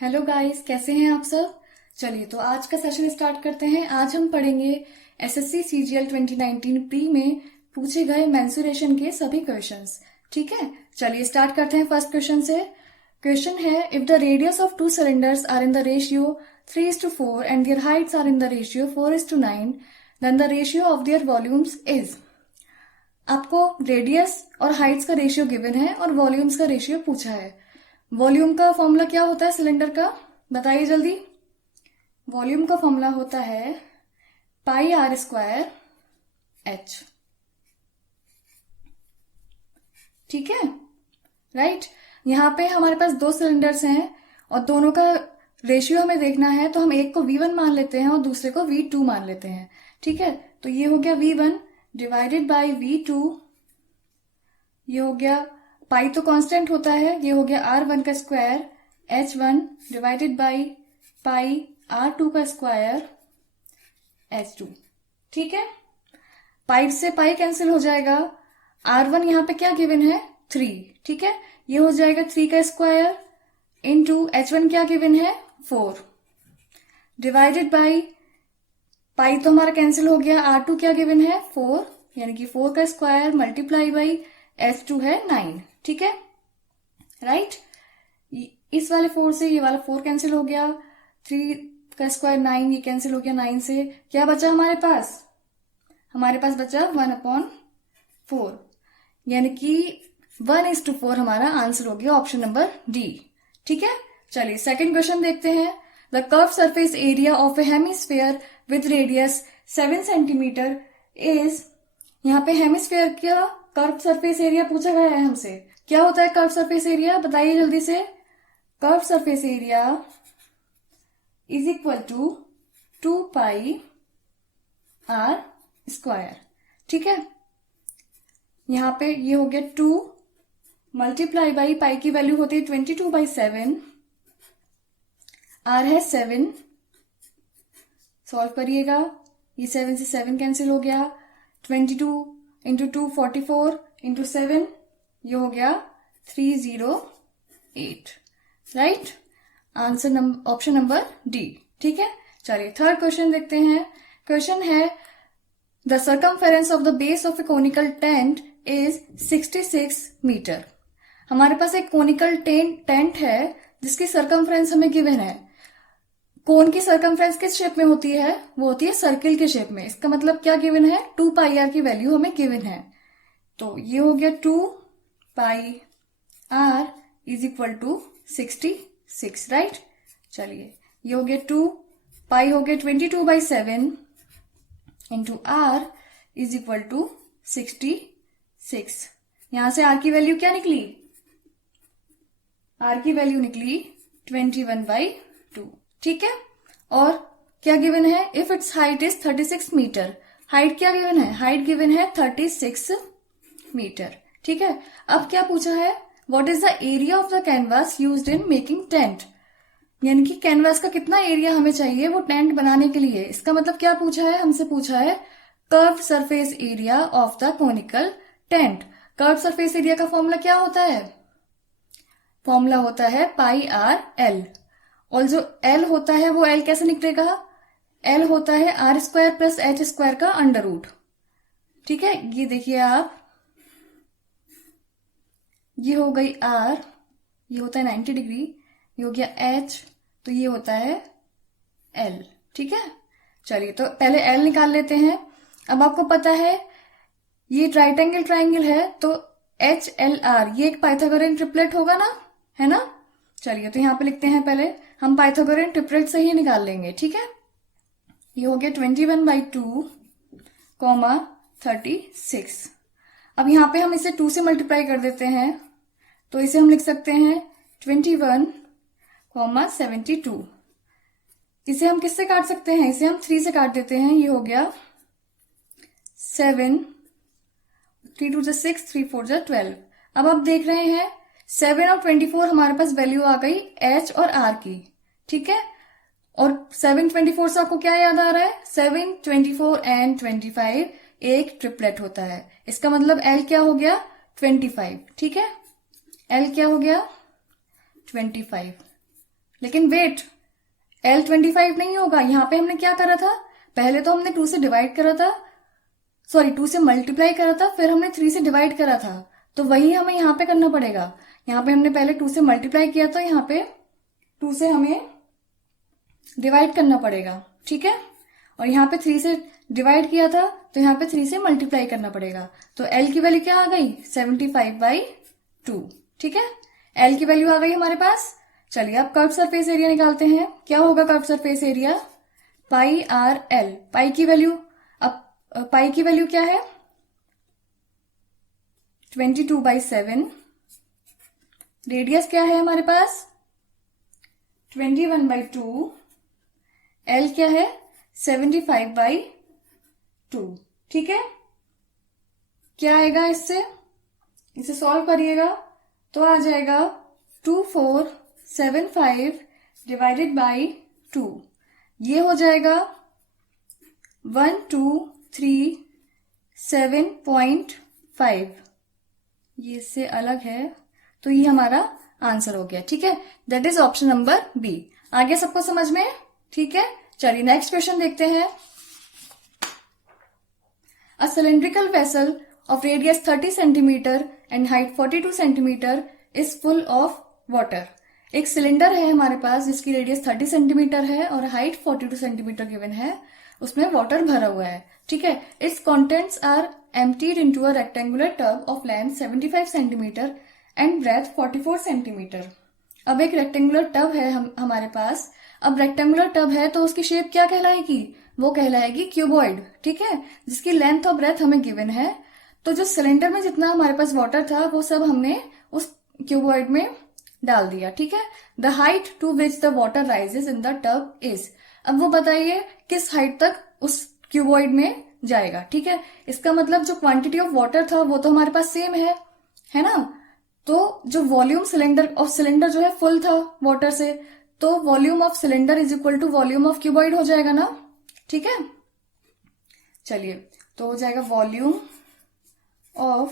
Hello guys, कैसे हैं आप सब। चलिए तो आज का सेशन स्टार्ट करते हैं। आज हम पढ़ेंगे एसएससी सीजीएल 2019 प्री में पूछे गए मेंसुरेशन के सभी क्वेश्चंस। ठीक है, चलिए स्टार्ट करते हैं फर्स्ट क्वेश्चन से। क्वेश्चन है, if the radius of two cylinders are in the ratio 3:4 and their heights are in the ratio 4:9, then the ratio of their volumes is. आपको रेडियस और हाइट्स का रेशियो गिवन है और volumes का ratio पूछा है। Volume का formula क्या होता है सिलेंडर का, बताइए जल्दी। वॉल्यूम का फॉर्मूला होता है पाई आर स्क्वायर एच। ठीक है, राइट। यहाँ पे हमारे पास दो सिलेंडर्स हैं और दोनों का रेशियो हमें देखना है, तो हम एक को V1 मान लेते हैं और दूसरे को V2 मान लेते हैं। ठीक है, तो ये हो गया V1 डिवाइडेड बाई V2। ये हो गया, पाई तो कांस्टेंट होता है, ये हो गया R1 का square H1 divided by pi R2 का स्क्वायर H2। ठीक है, पाई से पाई कैंसिल हो जाएगा। R1 यहाँ पे क्या गिवन है 3। ठीक है, ये हो जाएगा 3 का स्क्वायर इंटू H1 क्या गिवन है 4 डिवाइडेड बाई पाई तो हमारा कैंसिल हो गया। R2 क्या गिवन है 4, यानी कि 4 का स्क्वायर मल्टीप्लाई बाई H2 है 9। ठीक है, राइट। इस वाले 4 से ये वाला 4 कैंसिल हो गया, 3 का स्क्वायर 9, ये कैंसिल हो गया 9 से। क्या बचा हमारे पास, हमारे पास बचा 1/4, यानी कि 1:4 हमारा आंसर हो गया ऑप्शन नंबर डी। ठीक है, चलिए सेकंड क्वेश्चन देखते हैं। The curve surface area of A hemisphere with radius 7 centimetre is. यहाँ पे हेमिस्फेयर का कर्व सरफेस एरिया पूछा गया है हमसे। क्या होता है कर्व सरफेस एरिया, बताइए जल्दी से। Curve surface area is equal to 2 pi R square. ठीक है, यहाँ पे ये हो गया 2 मल्टीप्लाई बाई पाई की वैल्यू होती है 22/7, आर है 7। सॉल्व करिएगा, ये 7 से 7 कैंसिल हो गया, 22 इंटू 2 44 इंटू 7, ये हो गया 308। Right, answer option number D. ठीक है, चलिए थर्ड क्वेश्चन देखते हैं। क्वेश्चन है, the circumference of the base of a conical tent is 66 metre. हमारे पास एक कोनिकल टेंट है जिसकी सर्कमफ्रेंस हमें गिवन है। कोन की सर्कमफ्रेंस किस शेप में होती है, वो होती है सर्किल के शेप में। इसका मतलब क्या गिवन है, 2 पाई आर की वैल्यू हमें गिवन है। तो ये हो गया 2 pi R is equal to 66। Right, चलिए ये हो गया 2 पाई हो गया 22/7 into R is equal to 66। यहां से आर की वैल्यू क्या निकली, आर की वैल्यू निकली 21/2। ठीक है, और क्या गिवन है, if its height is 36 metre. Height क्या गिवन है, हाइट गिवन है 36 मीटर। ठीक है, अब क्या पूछा है, what is the area of the canvas used in making tent. यानी कि कैनवास का कितना एरिया हमें चाहिए वो टेंट बनाने के लिए। इसका मतलब क्या पूछा है, हमसे पूछा है curve surface area of the conical tent. Curve surface area का फॉर्मूला क्या होता है, फॉर्मूला होता है पाई आर एल। और जो एल होता है वो एल कैसे निकलेगा, एल होता है R square plus H square का अंडर रूट। ठीक है, ये देखिए आप, ये हो गई आर, ये होता है 90 डिग्री, ये हो गया एच, तो ये होता है एल। ठीक है, चलिए तो पहले एल निकाल लेते हैं। अब आपको पता है ये ट्राइंगल है, तो एच एल आर ये एक पाइथागोरियन ट्रिपलेट होगा ना, है ना। चलिए तो यहाँ पे लिखते हैं, पहले हम पाइथागोरियन ट्रिपलेट से ही निकाल लेंगे। ठीक है, ये हो गया 21/2 कॉमा 36। अब यहाँ पे हम इसे 2 से मल्टीप्लाई कर देते हैं, तो इसे हम लिख सकते हैं 21,72। इसे हम किससे काट सकते हैं, इसे हम 3 से काट देते हैं, ये हो गया 7, 3 2 6, 3 4 12। अब आप देख रहे हैं 7 और 24 हमारे पास वैल्यू आ गई एच और आर की। ठीक है, और 7 24 से आपको क्या याद आ रहा है, 7 24 एंड 25 एक ट्रिपलेट होता है। इसका मतलब एल क्या हो गया 25। ठीक है, एल क्या हो गया 25। लेकिन वेट, L25 नहीं होगा। यहाँ पे हमने क्या करा था, पहले तो हमने 2 से डिवाइड करा था, सॉरी 2 से मल्टीप्लाई करा था, फिर हमने 3 से डिवाइड करा था, तो वही हमें यहाँ पे करना पड़ेगा। यहाँ पे हमने पहले 2 से मल्टीप्लाई किया, तो यहाँ पे 2 से हमें डिवाइड करना पड़ेगा, ठीक है। और यहाँ पे 3 से डिवाइड किया था, तो यहाँ पे 3 से मल्टीप्लाई करना पड़ेगा। तो L की वैल्यू क्या आ गई, 75/2, ठीक है। L की वैल्यू आ गई हमारे पास। चलिए अब कर्व सरफेस एरिया निकालते हैं। क्या होगा कर्व सरफेस एरिया, पाई आर एल। पाई की वैल्यू, अब पाई की वैल्यू क्या है, 22/7। रेडियस क्या है हमारे पास, 21/2। एल क्या है, 75/2, ठीक है। क्या आएगा इससे, इसे सॉल्व करिएगा तो आ जाएगा 2475 डिवाइडेड बाई 2। ये हो जाएगा 1237.5। ये इससे अलग है, तो ये हमारा आंसर हो गया, ठीक है। That is option number B. आगे सबको समझ में, ठीक है। चलिए नेक्स्ट क्वेश्चन देखते हैं। अ cylindrical vessel of radius 30 centimeter and height 42 centimeter is full of water। एक सिलेंडर है हमारे पास जिसकी रेडियस 30 सेंटीमीटर है और हाइट 42 सेंटीमीटर गिवन है, उसमें वाटर भरा हुआ है, ठीक है। Its contents are emptied into a rectangular tub of length 75 centimetre and breadth 44 centimetre. अब एक रेक्टेंगुलर टब है हमारे पास। अब रेक्टेंगुलर टब है तो उसकी शेप क्या कहलाएगी, वो कहलाएगी क्यूबॉइड, ठीक है, जिसकी लेंथ और ब्रेथ हमें गिवन है। तो जो सिलेंडर में जितना हमारे पास वाटर था वो सब हमने उस क्यूबॉइड में डाल दिया, ठीक है। The height to which the water rises in the tub is. अब वो बताइए किस हाइट तक उस क्यूबॉइड में जाएगा, ठीक है। इसका मतलब जो क्वांटिटी ऑफ वाटर था वो तो हमारे पास सेम है ना। तो जो वॉल्यूम सिलेंडर जो है फुल था वाटर से, तो volume of cylinder is equal to volume of cuboid हो जाएगा ना, ठीक है। चलिए तो हो जाएगा वॉल्यूम of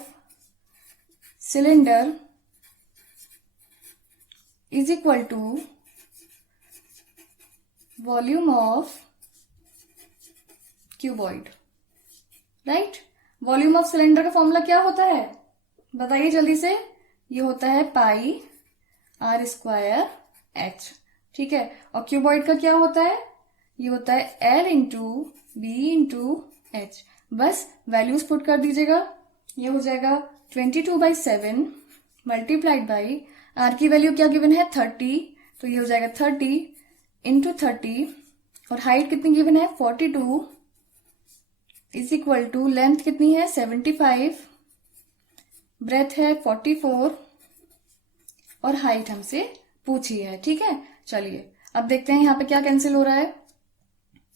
cylinder is equal to volume of cuboid, right. Volume of cylinder का फॉर्मूला क्या होता है, बताइए जल्दी से। ये होता है पाई आर स्क्वायर एच, ठीक है। और क्यूबॉइड का क्या होता है, ये होता है L into B into H. बस वैल्यूज पुट कर दीजिएगा। ये हो जाएगा 22/7 मल्टीप्लाइड बाई आर की वैल्यू क्या गिवन है 30, तो ये हो जाएगा 30 इंटू 30। और हाइट कितनी गिवन है 42 इज इक्वल टू लेंथ कितनी है 75, ब्रेथ है 44 और हाइट हमसे पूछी है, ठीक है। चलिए अब देखते हैं यहाँ पे क्या कैंसिल हो रहा है।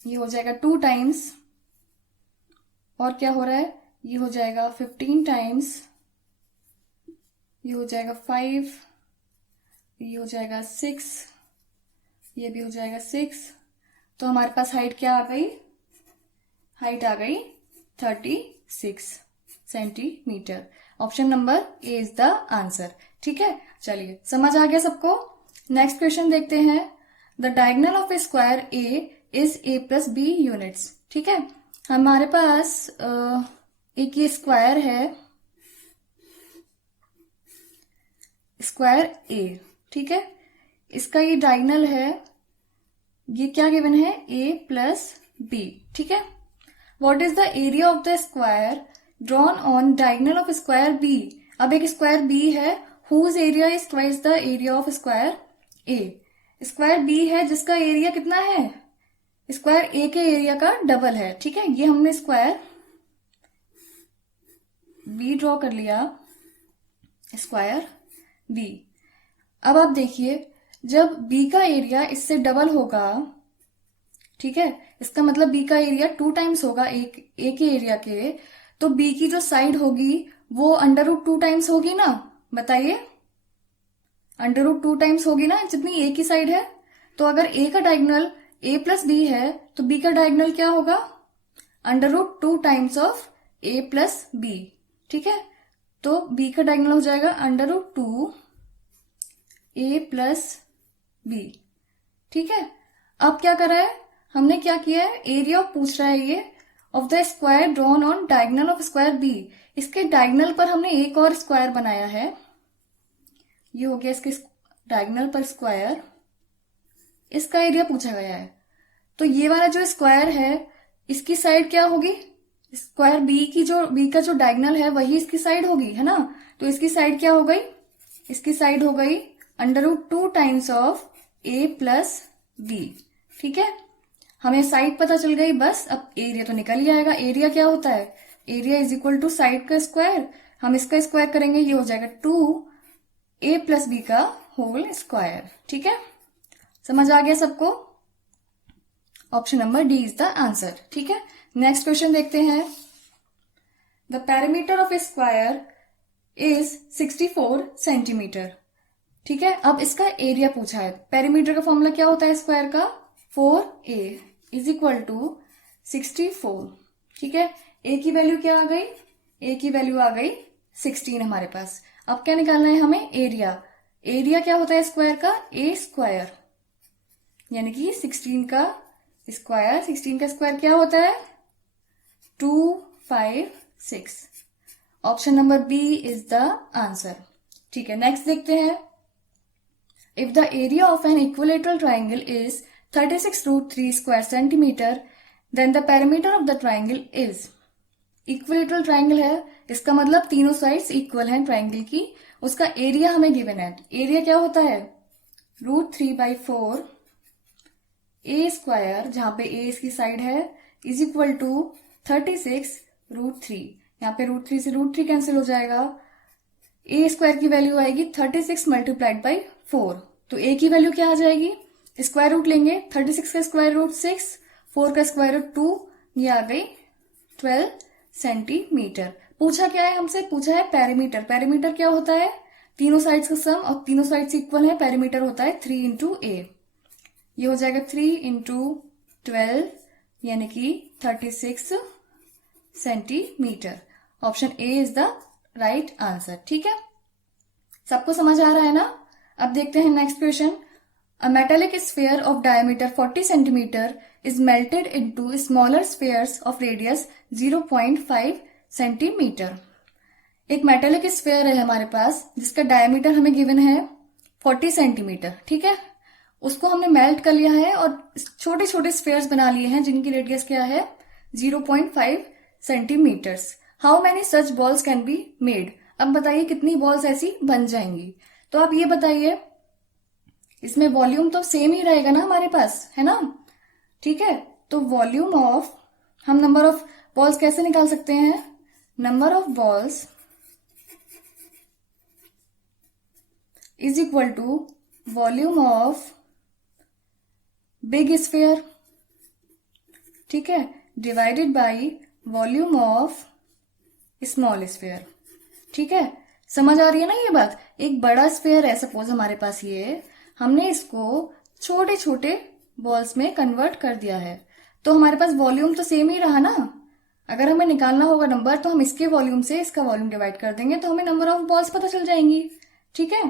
ये हो जाएगा 2 टाइम्स और क्या हो रहा है, ये हो जाएगा 15 टाइम्स, ये हो जाएगा 5, ये हो जाएगा 6, ये भी हो जाएगा 6। तो हमारे पास हाइट क्या आ गई, हाइट आ गई 36 centimetre. Option number A is the answer, ठीक है। चलिए समझ आ गया सबको। नेक्स्ट क्वेश्चन देखते हैं। The diagonal of a square A is a plus B units, ठीक है। हमारे पास एक ये स्क्वायर है, स्क्वायर ए, ठीक है। इसका ये डायगोनल है, ये क्या गिवन है a प्लस बी, ठीक है। What is the area of the square drawn on diagonal of square B. अब एक स्क्वायर बी है whose area is twice the area of square A. Square B है जिसका एरिया कितना है, स्क्वायर ए के एरिया का डबल है, ठीक है। ये हमने स्क्वायर बी ड्रॉ कर लिया, स्क्वायर बी। अब आप देखिए जब बी का एरिया इससे डबल होगा, ठीक है, इसका मतलब बी का एरिया 2 टाइम्स होगा एक ए के एरिया के, तो बी की जो साइड होगी वो √2 टाइम्स होगी ना, बताइए। √2 टाइम्स होगी ना जितनी ए की साइड है। तो अगर ए का डायगोनल a प्लस बी है तो b का डायगोनल क्या होगा, √2 times of a plus B, ठीक है। तो b का डायगोनल हो जाएगा √2 a प्लस बी, ठीक है। अब क्या करा है हमने, क्या किया है, एरिया पूछ रहा है ये of the square drawn on diagonal of square B. इसके डायगोनल पर हमने एक और स्क्वायर बनाया है, ये हो गया इसके डायगोनल पर स्क्वायर, इसका एरिया पूछा गया है। तो ये वाला जो स्क्वायर है इसकी साइड क्या होगी, स्क्वायर बी का जो डायगोनल है वही इसकी साइड होगी, है ना। तो इसकी साइड क्या हो गई, इसकी साइड हो गई √2 times of A plus B. ठीक है, हमें साइड पता चल गई, बस अब एरिया तो निकल ही आएगा। एरिया क्या होता है, area is equal to side का स्क्वायर, हम इसका स्क्वायर करेंगे, ये हो जाएगा 2a प्लस बी का होल स्क्वायर। ठीक है, समझ आ गया सबको। Option number D is the answer. ठीक है, नेक्स्ट क्वेश्चन देखते हैं। The perimeter of a square is 64 centimetre. ठीक है, अब इसका एरिया पूछा है। पेरीमीटर का फॉर्मूला क्या होता है स्क्वायर का, 4a इज इक्वल टू 64। ठीक है, a की वैल्यू क्या आ गई, a की वैल्यू आ गई 16 हमारे पास। अब क्या निकालना है हमें, एरिया। एरिया क्या होता है स्क्वायर का, a स्क्वायर, यानी कि 16 का स्क्वायर, 16 का स्क्वायर क्या होता है 256। Option number B is the answer. ठीक है, नेक्स्ट देखते हैं। If the area of an equilateral triangle is 36√3 square centimetre, then the perimeter of the triangle is. Equilateral triangle है, इसका मतलब तीनों साइड्स इक्वल हैं ट्राइंगल की, उसका एरिया हमें गिवन है। एरिया क्या होता है, √3/4 ए स्क्वायर, जहां पे ए इसकी साइड है, इज इक्वल टू 36√3। यहाँ पे √3 से √3 कैंसिल हो जाएगा, ए स्क्वायर की वैल्यू आएगी 36 मल्टीप्लाइड बाई 4। तो ए की वैल्यू क्या आ जाएगी, स्क्वायर रूट लेंगे, 36 का स्क्वायर रूट 6, 4 का स्क्वायर रूट 2, ये आ गई 12 सेंटीमीटर। पूछा क्या है हमसे, पूछा है पेरीमीटर। पेरीमीटर क्या होता है, तीनों साइड्स का सम, और तीनों साइड्स इक्वल है, पेरीमीटर होता है 3 इंटू ए। ये हो जाएगा 3 इंटू 12 यानी कि 36 centimetre. Option A is the right answer. ठीक है, सबको समझ आ रहा है ना। अब देखते हैं next question. A metallic sphere of diameter 40 centimetre is melted into smaller spheres of radius 0.5 centimetre. एक मेटेलिक स्फीयर है हमारे पास जिसका डायमीटर हमें गिवन है 40 सेंटीमीटर। ठीक है, उसको हमने मेल्ट कर लिया है और छोटे छोटे स्फीयर्स बना लिए हैं जिनकी रेडियस क्या है 0.5 centimetres. How many such balls can be made. अब बताइए कितनी बॉल्स ऐसी बन जाएंगी। तो आप ये बताइए, इसमें वॉल्यूम तो सेम ही रहेगा ना हमारे पास, है ना। ठीक है, तो वॉल्यूम ऑफ, हम नंबर ऑफ बॉल्स कैसे निकाल सकते हैं, number of balls is equal to volume of big sphere, ठीक है, divided by volume of small sphere. ठीक है, समझ आ रही है ना ये बात। एक बड़ा स्फीयर है सपोज हमारे पास, ये हमने इसको छोटे छोटे बॉल्स में कन्वर्ट कर दिया है, तो हमारे पास वॉल्यूम तो सेम ही रहा ना। अगर हमें निकालना होगा नंबर तो हम इसके वॉल्यूम से इसका वॉल्यूम डिवाइड कर देंगे तो हमें नंबर ऑफ बॉल्स पता चल जाएंगी। ठीक है,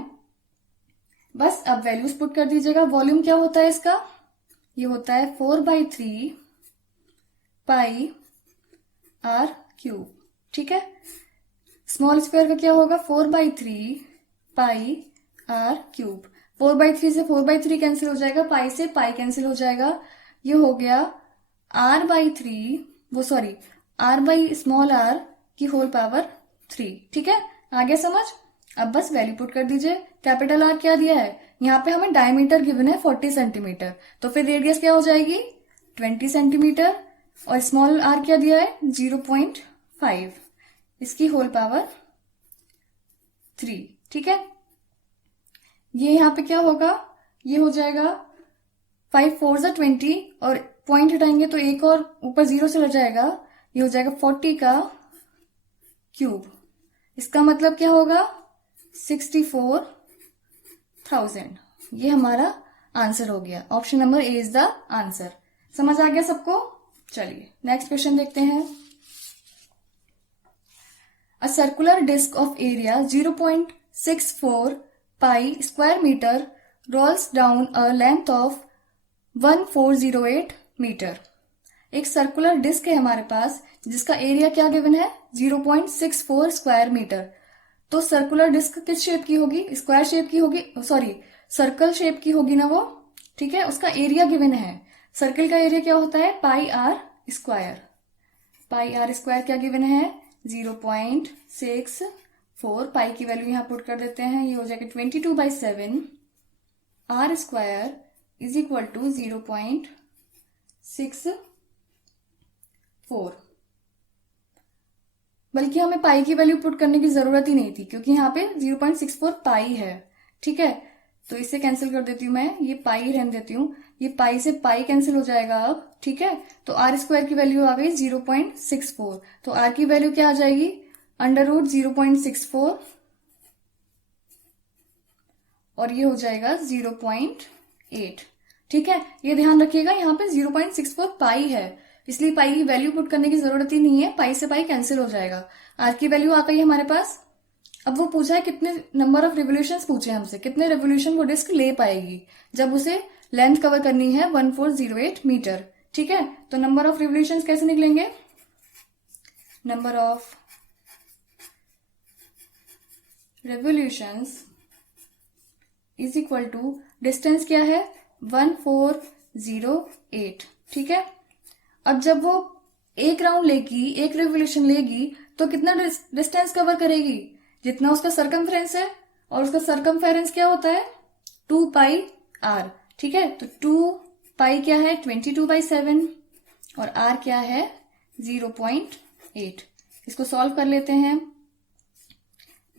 बस अब वैल्यूज पुट कर दीजिएगा। वॉल्यूम क्या होता है इसका, ये होता है 4/3 पाई r क्यूब। ठीक है, स्मॉल स्क्वायर का क्या होगा 4/3 पाई r क्यूब। 4/3 से 4/3 कैंसिल हो जाएगा, पाई से पाई कैंसिल हो जाएगा, ये हो गया r/3, वो सॉरी r/r की होल पावर 3। ठीक है, आगे समझ। अब बस वैल्यू पुट कर दीजिए। कैपिटल आर क्या दिया है, यहाँ पे हमें डायमीटर गिवन है 40 सेंटीमीटर, तो फिर रेडियस क्या हो जाएगी 20 सेंटीमीटर, और स्मॉल आर क्या दिया है 0.5, इसकी होल पावर 3। ठीक है, ये यहाँ पे क्या होगा, ये हो जाएगा 5 4 ज़ा 20, और पॉइंट हटाएंगे तो एक और ऊपर 0 चला जाएगा, ये हो जाएगा 40 का क्यूब। इसका मतलब क्या होगा 64,000। ये हमारा आंसर हो गया। Option number A is the answer. समझ आ गया सबको। चलिए नेक्स्ट क्वेश्चन देखते हैं। A circular disc of area 0.64 pi square meter rolls down a length of 1408 metre. एक सर्कुलर डिस्क है हमारे पास जिसका एरिया क्या गिवन है, 0.64 स्क्वायर मीटर। तो सर्कुलर डिस्क किस शेप की होगी, स्क्वायर शेप की होगी, सॉरी सर्कल शेप की होगी ना वो, ठीक है। उसका एरिया गिवन है, सर्कल का एरिया क्या होता है, pi R square. Pi R square क्या गिवन है, 0.64। पाई की वैल्यू यहां पुट कर देते हैं, ये हो जाएगा 22/7 R square is equal to 0.64। बल्कि हमें पाई की वैल्यू पुट करने की जरूरत ही नहीं थी क्योंकि यहाँ पे 0.64 पाई है, ठीक है। तो इसे कैंसिल कर देती हूँ मैं, ये पाई रहने देती हूँ, ये पाई से पाई कैंसिल हो जाएगा अब, ठीक है। तो आर स्क्वायर की वैल्यू आ गई 0.64। तो आर की वैल्यू क्या आ जाएगी, √0.64 और ये हो जाएगा 0.8, ठीक है। ये ध्यान रखिएगा, यहाँ पे 0.64 पाई है, इसलिए पाई की वैल्यू पुट करने की जरूरत ही नहीं है, पाई से पाई कैंसिल हो जाएगा। आर की वैल्यू आ गई हमारे पास। अब वो पूछा है कितने नंबर ऑफ रिवोल्यूशंस पूछे हमसे, कितने रिवोल्यूशन वो डिस्क ले पाएगी जब उसे लेंथ कवर करनी है 1408 मीटर, ठीक है। तो नंबर ऑफ रिवोल्यूशंस कैसे निकलेंगे, number of revolutions is equal to distance क्या है 1408, ठीक है। अब जब वो एक राउंड लेगी, एक रिवोल्यूशन लेगी, तो कितना डिस्टेंस कवर करेगी, जितना उसका सरकमफ्रेंस है, और उसका सरकमफेरेंस क्या होता है 2 पाई आर, ठीक है। तो 2 पाई क्या है 22/7 और आर क्या है 0.8। इसको सॉल्व कर लेते हैं,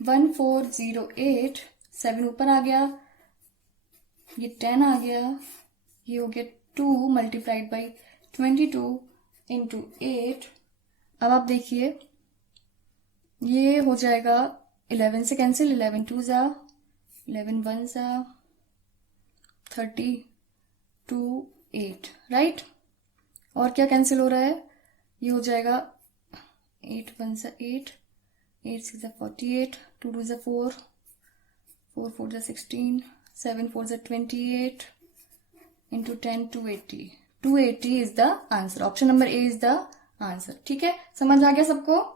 1408, 7 ऊपर आ गया, ये 10 आ गया, ये हो गया 2 मल्टीप्लाइड बाई 22 इंटू 8। अब आप देखिए ये हो जाएगा 11 से कैंसिल, 11 2 जा, 11 1 जा, 32 8, राइट। और क्या कैंसिल हो रहा है, ये हो जाएगा 8 1 जा 8, 8 6 जा 48, 2 2 जा 4, 4 4 जा 16, 7 4 जा 28 into 10 280। 280 is the answer, option number A is the answer, ठीक है। समझ आ गया सबको।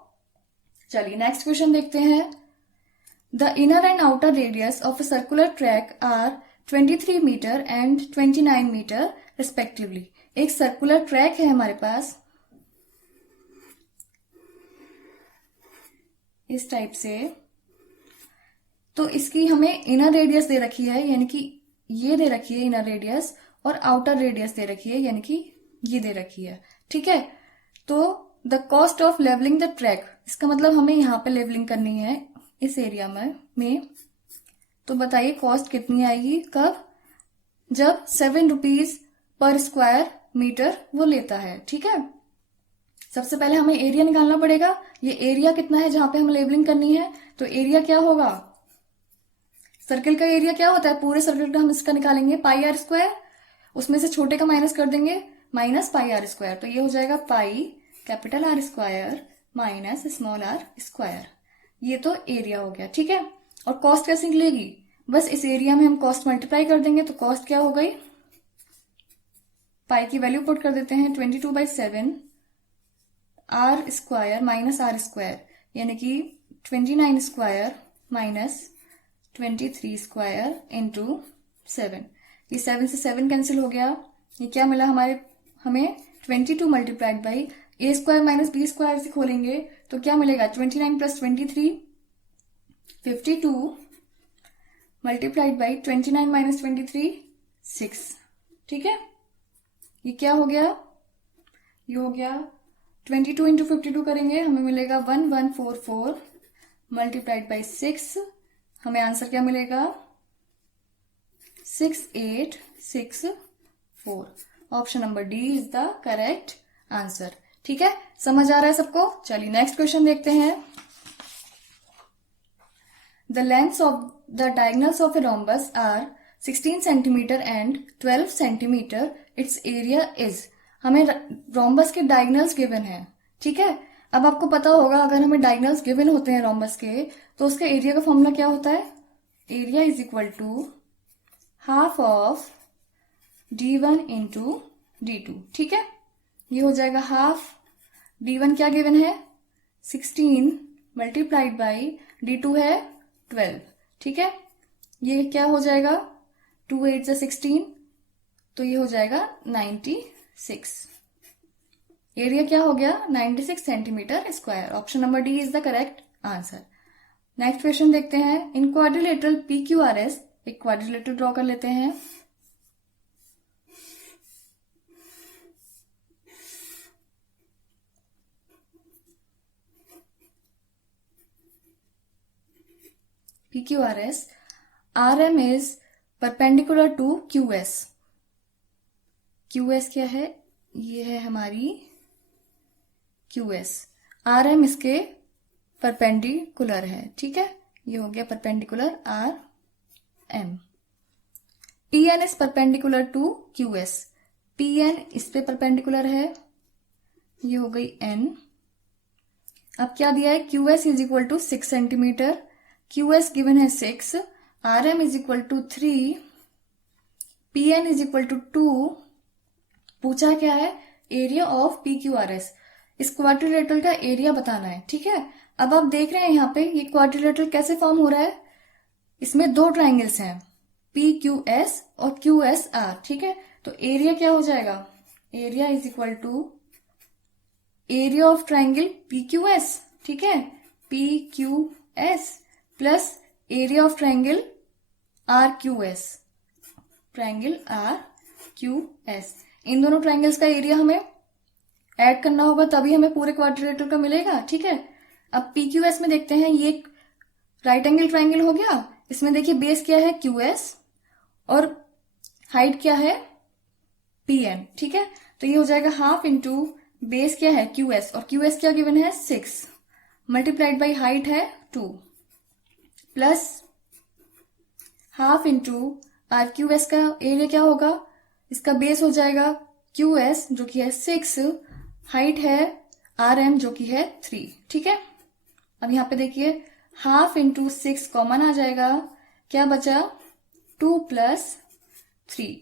चलिए नेक्स्ट क्वेश्चन देखते हैं। The inner and outer radius of a circular track are 23 metre and 29 metre respectively. एक सर्कुलर ट्रैक है हमारे पास इस टाइप से, तो इसकी हमें इनर रेडियस दे रखी है, यानी कि ये दे रखी है इनर रेडियस, और आउटर रेडियस दे रखी है, यानी कि ये दे रखी है, ठीक है। तो the cost of levelling the track, इसका मतलब हमें यहाँ पे लेवलिंग करनी है इस एरिया में। तो बताइए कॉस्ट कितनी आएगी, कब, जब 7 रुपीज पर स्क्वायर मीटर वो लेता है, ठीक है। सबसे पहले हमें एरिया निकालना पड़ेगा, ये एरिया कितना है जहां पे हमें लेवलिंग करनी है। तो एरिया क्या होगा, सर्कल का एरिया क्या होता है, पूरे सर्कल का हम इसका निकालेंगे पाई आर स्क्वायर, उसमें से छोटे का माइनस कर देंगे, माइनस पाई आर स्क्वायर। तो ये हो जाएगा pi capital R square minus small R square. ये तो एरिया हो गया, ठीक है। और कॉस्ट कैसे निकलेगी, बस इस एरिया में हम कॉस्ट मल्टीप्लाई कर देंगे, तो कॉस्ट क्या हो गई, पाई की वैल्यू पुट कर देते हैं 22/7 R square minus R square, यानी कि 29 स्क्वायर माइनस 23 स्क्वायर इंटू 7। ये 7 से 7 कैंसिल हो गया, ये क्या मिला हमें 22 multiplied by A square minus B square से खोलेंगे तो क्या मिलेगा 29 प्लस 23 52 मल्टीप्लाइड बाई 29 माइनस 23 6, ठीक है। ये क्या हो गया, ये हो गया 22 इंटू 52 करेंगे, हमें मिलेगा 1144 मल्टीप्लाइड बाई 6, हमें आंसर क्या मिलेगा 6864। Option number D is the correct answer, ठीक है। समझ आ रहा है सबको। चलिए नेक्स्ट क्वेश्चन देखते हैं। The lengths of the diagonals of a rhombus are 16 centimetre and 12 centimetre, its area is. हमें रोम्बस के डायगोनल्स गिवन है, ठीक है। अब आपको पता होगा अगर हमें डायगोनल्स गिवन होते हैं रोम्बस के, तो उसका एरिया का फॉर्मूला क्या होता है, area is equal to half of D1 into D2, ठीक है। ये हो जाएगा हाफ, D1 क्या गिवन है 16 मल्टीप्लाइड बाई D2 है 12, ठीक है। ये क्या हो जाएगा 2 8 जा 16, तो ये हो जाएगा 96। एरिया क्या हो गया 96 centimetre square. Option number D is the correct answer. Next question देखते हैं। इन क्वाड्रिलेटरल PQRS, एक क्वाड्रिलेटरल ड्रॉ कर लेते हैं। PQRS, RM is perpendicular to QS। QS क्या है, ये है हमारी QS, RM इसके परपेंडिकुलर है, ठीक है। ये हो गया perpendicular RM। PN is perpendicular to QS, PN इस पे परपेंडिकुलर है, ये हो गई N। अब क्या दिया है QS is equal to 6 centimetre, QS given है 6, RM is equal to 3, PN is equal to 2। पूछा क्या है एरिया ऑफ PQRS, इस क्वाड्रिलेटरल का एरिया बताना है, ठीक है। अब आप देख रहे हैं यहाँ पे ये क्वाड्रिलेटरल कैसे फॉर्म हो रहा है, इसमें दो ट्राइंगल्स हैं PQS और QSR, ठीक है। तो एरिया क्या हो जाएगा, area is equal to area of triangle PQS, ठीक है, PQS plus area of triangle RQS, triangle RQS। इन दोनों ट्राइंगल्स का एरिया हमें ऐड करना होगा तभी हमें पूरे क्वाड्रिलेटरल का मिलेगा, ठीक है। अब PQS में देखते हैं, ये एक राइट एंगल ट्राइंगल हो गया, इसमें देखिए बेस क्या है QS और हाइट क्या है PN, ठीक है। तो ये हो जाएगा हाफ इंटू बेस क्या है QS और QS क्या गिवन है 6 मल्टीप्लाइड बाई हाइट है 2 प्लस हाफ इंटू RQS का एरिया क्या होगा, इसका बेस हो जाएगा QS जो कि है 6, हाइट है RM जो कि है 3, ठीक है। अब यहाँ पे देखिए हाफ इंटू 6 कॉमन आ जाएगा, क्या बचा 2 प्लस 3,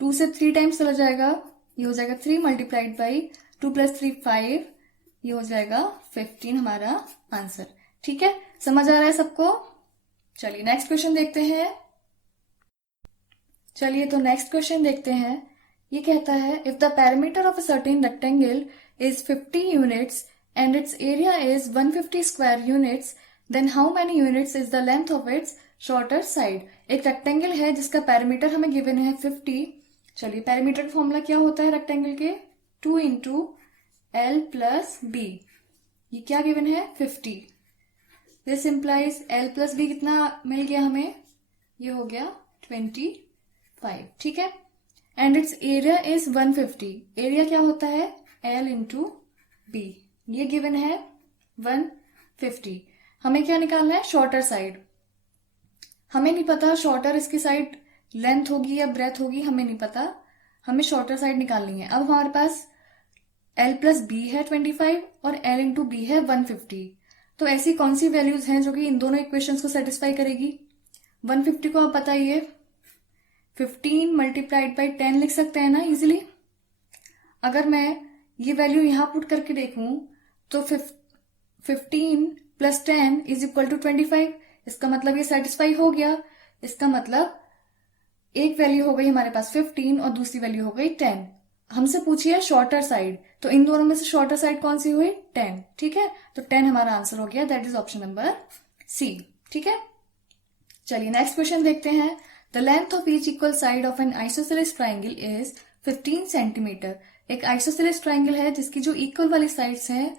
2 से 3 टाइम्स चला जाएगा, ये हो जाएगा 3 मल्टीप्लाइड बाई 2 प्लस 3 5, ये हो जाएगा 15 हमारा आंसर, ठीक है। समझ आ रहा है सबको। चलिए नेक्स्ट क्वेश्चन देखते हैं। चलिए तो नेक्स्ट क्वेश्चन देखते हैं। ये कहता है if the parameter of a certain rectangle is 50 units and its area is 150 square units, then how many units is the length of its shorter side. एक रेक्टेंगल है जिसका पैरामीटर हमें गिवन है 50। चलिए पैरामीटर का फॉर्मूला क्या होता है रेक्टेंगल के, 2 इंटू L प्लस B। ये क्या गिवन है 50, this implies L plus B कितना मिल गया हमें, ये हो गया 25, ठीक है। And its area is 150, area क्या होता है L इंटू B, ये गिवन है 150। हमें क्या निकालना है शॉर्टर साइड, हमें नहीं पता शॉर्टर इसकी साइड लेंथ होगी या ब्रेथ होगी, हमें नहीं पता, हमें शॉर्टर साइड निकालनी है। अब हमारे पास L प्लस B है 25 और L इंटू B है 150, तो ऐसी कौन सी वैल्यूज हैं जो कि इन दोनों इक्वेशंस को सेटिस्फाई करेगी। 150 को आप बताइए 15 मल्टीप्लाइड बाई 10 लिख सकते हैं ना इजिली। अगर मैं ये वैल्यू यहां पुट करके देखूं तो 15 प्लस 10 इज इक्वल टू 25, इसका मतलब ये सेटिस्फाई हो गया। इसका मतलब एक वैल्यू हो गई हमारे पास 15 और दूसरी वैल्यू हो गई 10। हमसे पूछिए शॉर्टर साइड, तो इन दोनों में से शॉर्टर साइड कौन सी हुई 10, ठीक है। तो 10 हमारा आंसर हो गया, that is option number C, ठीक है। चलिए नेक्स्ट क्वेश्चन देखते हैं। The length of each equal side of N isosceles triangle is 15 centimetre. एक आइसोसेलेस ट्राइंगल है जिसकी जो इक्वल वाली साइड्स हैं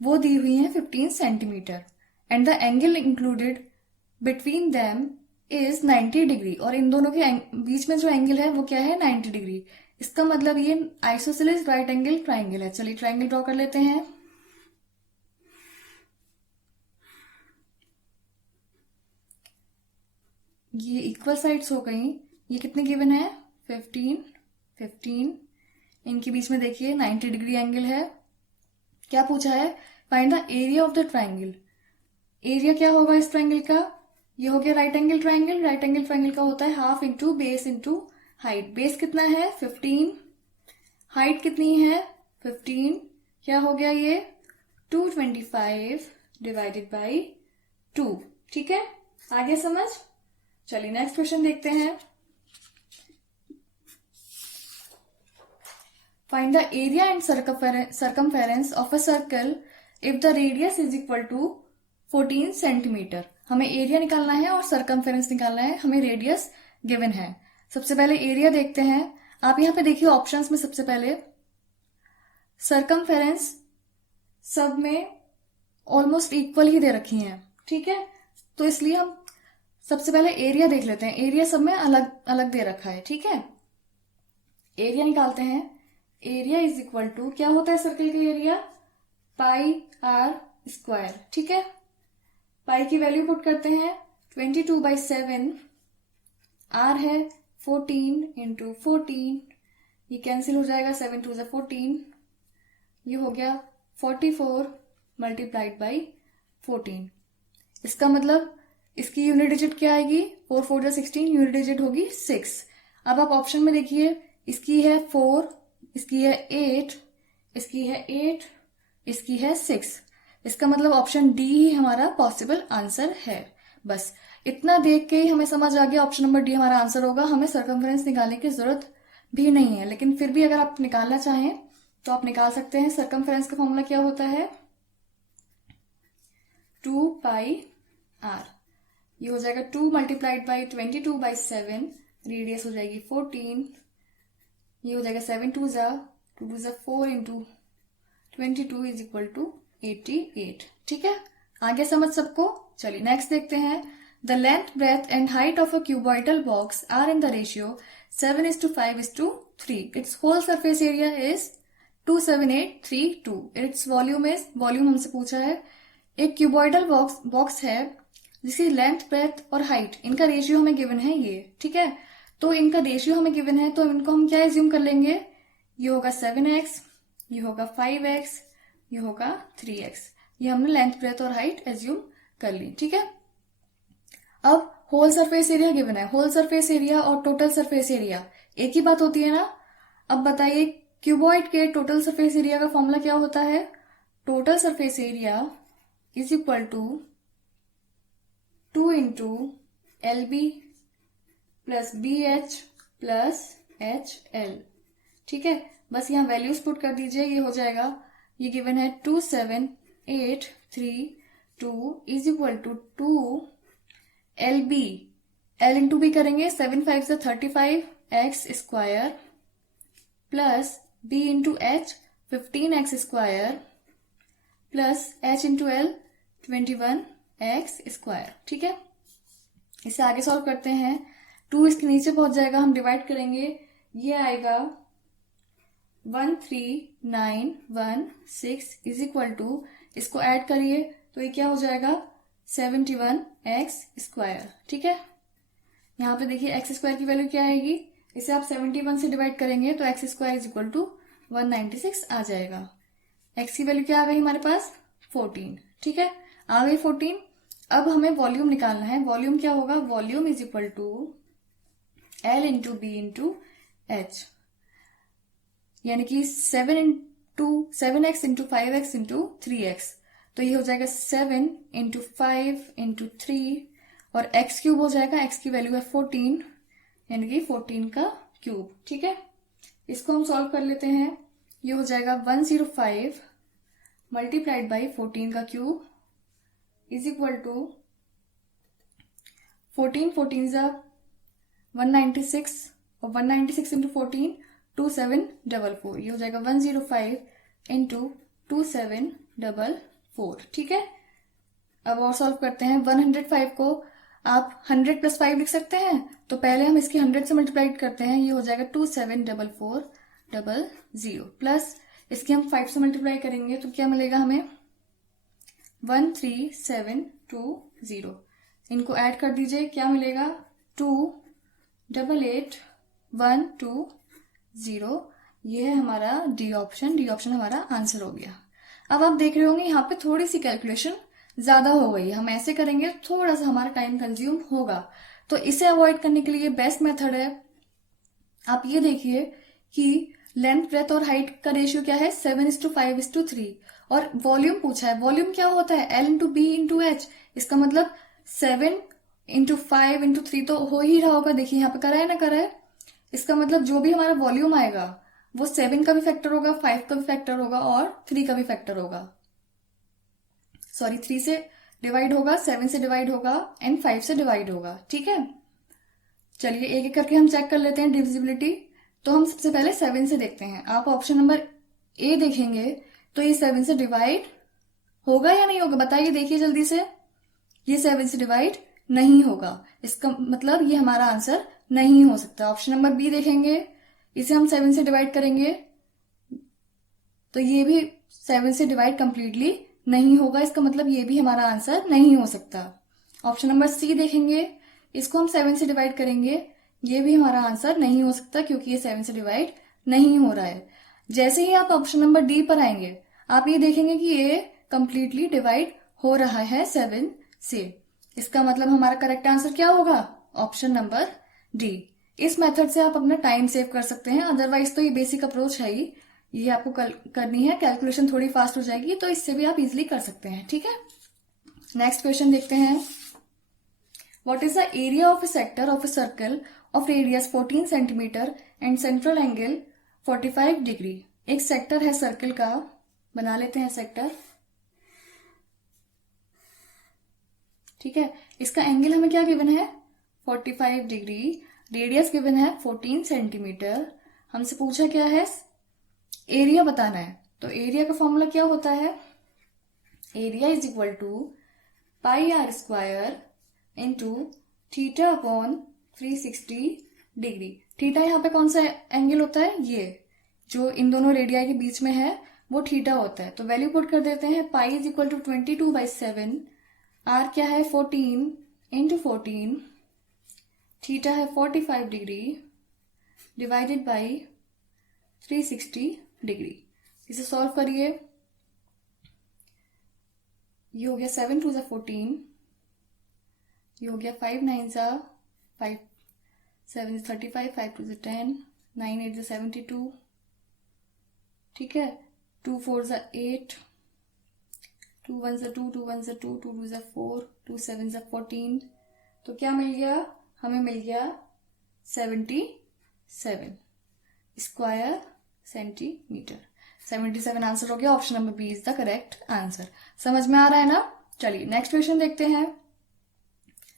वो दी हुई हैं 15 centimetre and the angle included between them is 90 degree, और इन दोनों के बीच में जो एंगल है वो क्या है 90 डिग्री। इसका मतलब ये आइसोसेलेस राइट एंगल ट्राइंगल है। चलिए ट्राइंगल ड्रॉ कर लेते हैं। ये इक्वल साइड्स हो गई, ये कितने गिवन है 15 15, इनके बीच में देखिए 90 डिग्री एंगल है। क्या पूछा है find the area of the triangle. Area क्या होगा इस ट्राइंगल का, ये हो गया right angle triangle. Right angle triangle का होता है half into base into height, base कितना है 15, हाइट कितनी है 15, क्या हो गया ये 225 डिवाइडेड बाई 2। ठीक है, आगे समझ। चलिए नेक्स्ट क्वेश्चन देखते हैं। Find the area and circumference of a circle if the radius is equal to 14 centimetre. हमें एरिया निकालना है और सर्कमफेरेंस निकालना है, हमें रेडियस गिवन है। सबसे पहले एरिया देखते हैं। आप यहाँ पे देखिए ऑप्शंस में सबसे पहले सर्कमफेरेंस सब में ऑलमोस्ट इक्वल ही दे रखी हैं, ठीक है, तो इसलिए हम सबसे पहले एरिया देख लेते हैं। एरिया सब में अलग अलग दे रखा है, ठीक है। एरिया निकालते हैं। एरिया इज इक्वल टू क्या होता है सर्कल का एरिया, पाई आर स्क्वायर, ठीक है। पाई की वैल्यू पुट करते हैं 22/7, आर है 14 इंटू 14, ये कैंसिल हो जाएगा, 7 2 14, ये हो गया 44 मल्टीप्लाइड बाई 14। इसका मतलब इसकी यूनिट डिजिट क्या आएगी, 4 4 16, यूनिट डिजिट होगी 6। अब आप ऑप्शन में देखिए, इसकी है 4, इसकी है 8, इसकी है 8, इसकी है 6। इसका मतलब ऑप्शन डी ही हमारा पॉसिबल आंसर है। बस इतना देख के ही हमें समझ आ गया ऑप्शन नंबर डी हमारा आंसर होगा। हमें सर्कमफेरेंस निकालने की जरूरत भी नहीं है, लेकिन फिर भी अगर आप निकालना चाहें तो आप निकाल सकते हैं। सर्कमफेरेंस का फॉर्मूला क्या होता है, 2 पाई आर। ये हो जाएगा 2 मल्टीप्लाइड बाई 22/7, रेडियस हो जाएगी 14, ये हो जाएगा 7 2 4 इंटू 22 इज इक्वल टू 88। ठीक है, आगे समझ सबको। चलिए नेक्स्ट देखते हैं। The length breadth and height of a cuboidal box are in the ratio 7:5:3। Its whole surface area is 27832। Its volume is, volume हमसे पूछा है, एक क्यूबॉइडल बॉक्स है जिसकी लेंथ ब्रेथ और हाइट इनका रेशियो हमें गिवन है ये, ठीक है। तो इनका रेशियो हमें गिवन है, तो इनको हम क्या एज्यूम कर लेंगे, ये होगा 7x, ये होगा 5x, ये होगा 3x। ये हमने लेंथ ब्रेथ और हाइट एज्यूम कर ली, ठीक है। अब होल सरफेस एरिया गिवन है। होल सरफेस एरिया और टोटल सरफेस एरिया एक ही बात होती है ना। अब बताइए क्यूबॉइड के टोटल सरफेस एरिया का फॉर्मूला क्या होता है, total surface area is equal to 2 into LB plus BH plus HL, ठीक है। बस यहाँ वैल्यूज पुट कर दीजिए, ये हो जाएगा, ये गिवन है 27832 is equal to 2 LB, L into B करेंगे, 7 5 35 x square plus B into H 15x square plus H into L 21x square, ठीक है। इसे आगे सॉल्व करते हैं। 2 इसके नीचे पहुंच जाएगा, हम डिवाइड करेंगे, ये आएगा 13916 इज इक्वल टू, इसको ऐड करिए तो ये क्या हो जाएगा 71x स्क्वायर, ठीक है। यहाँ पे देखिए x स्क्वायर की वैल्यू क्या आएगी, इसे आप 71 से डिवाइड करेंगे तो x square is equal to 196 आ जाएगा। x की वैल्यू क्या आ गई हमारे पास 14, ठीक है, आ गई 14। अब हमें वॉल्यूम निकालना है। वॉल्यूम क्या होगा, volume is equal to L into B into H, यानी कि 7x into 5x into 3x, तो ये हो जाएगा 7 इंटू 5 इंटू 3 और x क्यूब हो जाएगा। x की वैल्यू है 14, यानी कि 14 का क्यूब, ठीक है। इसको हम सॉल्व कर लेते हैं, ये हो जाएगा 105 मल्टीप्लाइड बाई 14 का क्यूब इज इक्वल टू 14 14 196 और 196 इंटू 14 2744, ये हो जाएगा 105 इंटू 2744, ठीक है। अब और सॉल्व करते हैं। 105 को आप 100 प्लस 5 लिख सकते हैं, तो पहले हम इसकी 100 से मल्टीप्लाई करते हैं, ये हो जाएगा 274400 प्लस इसकी हम 5 से मल्टीप्लाई करेंगे तो क्या मिलेगा हमें 13720। इनको ऐड कर दीजिए, क्या मिलेगा 288120। ये है हमारा डी ऑप्शन। डी ऑप्शन हमारा आंसर हो गया। अब आप देख रहे होंगे यहाँ पे थोड़ी सी कैलकुलेशन ज्यादा हो गई। हम ऐसे करेंगे थोड़ा सा हमारा टाइम कंज्यूम होगा, तो इसे अवॉइड करने के लिए बेस्ट मेथड है आप ये देखिए कि लेंथ ब्रेथ और हाइट का रेशियो क्या है, 7:5:3। और वॉल्यूम पूछा है, वॉल्यूम क्या होता है, L/B/H। इसका मतलब 7:5:3 तो हो ही रहा होगा, देखिए यहाँ पे करा है ना, करा है। इसका मतलब जो भी हमारा वॉल्यूम आएगा वो 7 का भी फैक्टर होगा, 5 का भी फैक्टर होगा और 3 का भी फैक्टर होगा। सॉरी, 3 से डिवाइड होगा, 7 से डिवाइड होगा एंड 5 से डिवाइड होगा। ठीक है, चलिए एक एक करके हम चेक कर लेते हैं डिविजिबिलिटी। तो हम सबसे पहले 7 से देखते हैं। आप ऑप्शन नंबर ए देखेंगे तो ये 7 से डिवाइड होगा या नहीं होगा, बताइए, देखिए जल्दी से। ये 7 से डिवाइड नहीं होगा, इसका मतलब ये हमारा आंसर नहीं हो सकता। ऑप्शन नंबर बी देखेंगे, इसे हम 7 से डिवाइड करेंगे तो ये भी 7 से डिवाइड कंप्लीटली नहीं होगा, इसका मतलब ये भी हमारा आंसर नहीं हो सकता। ऑप्शन नंबर सी देखेंगे, इसको हम 7 से डिवाइड करेंगे, ये भी हमारा आंसर नहीं हो सकता क्योंकि ये 7 से डिवाइड नहीं हो रहा है। जैसे ही आप ऑप्शन नंबर डी पर आएंगे, आप ये देखेंगे कि ये कंप्लीटली डिवाइड हो रहा है 7 से। इसका मतलब हमारा करेक्ट आंसर क्या होगा, ऑप्शन नंबर डी। इस मेथड से आप अपना टाइम सेव कर सकते हैं, अदरवाइज तो ये बेसिक अप्रोच है ही, ये आपको करनी है, कैलकुलेशन थोड़ी फास्ट हो जाएगी, तो इससे भी आप इजिली कर सकते हैं। ठीक है, नेक्स्ट क्वेश्चन देखते हैं। What is the area of a sector of a circle of radius 14 centimetre and central angle 45 degree. एक सेक्टर है सर्कल का, बना लेते हैं सेक्टर। ठीक है, इसका एंगल हमें क्या गिवन है, 45 डिग्री, रेडियस गिवन है 14 सेंटीमीटर। हमसे पूछा क्या है, एरिया बताना है। तो एरिया का फॉर्मूला क्या होता है, area is equal to pi R square into theta upon 360 degree. Theta यहाँ पे कौन सा एंगल होता है, ये जो इन दोनों रेडिया के बीच में है वो थीटा होता है। तो वैल्यू पुट कर देते हैं, pi is equal to 22/7, R क्या है 14 इंटू 14, थीटा है 45 डिग्री डिवाइडेड बाई 360 डिग्री। इसे सॉल्व करिए, ये हो गया 7 2 14, ये हो गया 5 9 5 7 35, 5 2 10, 9 8 72। ठीक है, 2 4 8, 2 1 2, 2 1 2, 2 2 4, 2 7 14। तो क्या मिल गया, हमें मिल गया 77 स्क्वायर सेंटीमीटर। 77 आंसर हो गया, option number B is the correct answer. समझ में आ रहा है ना। चलिए नेक्स्ट क्वेश्चन देखते हैं।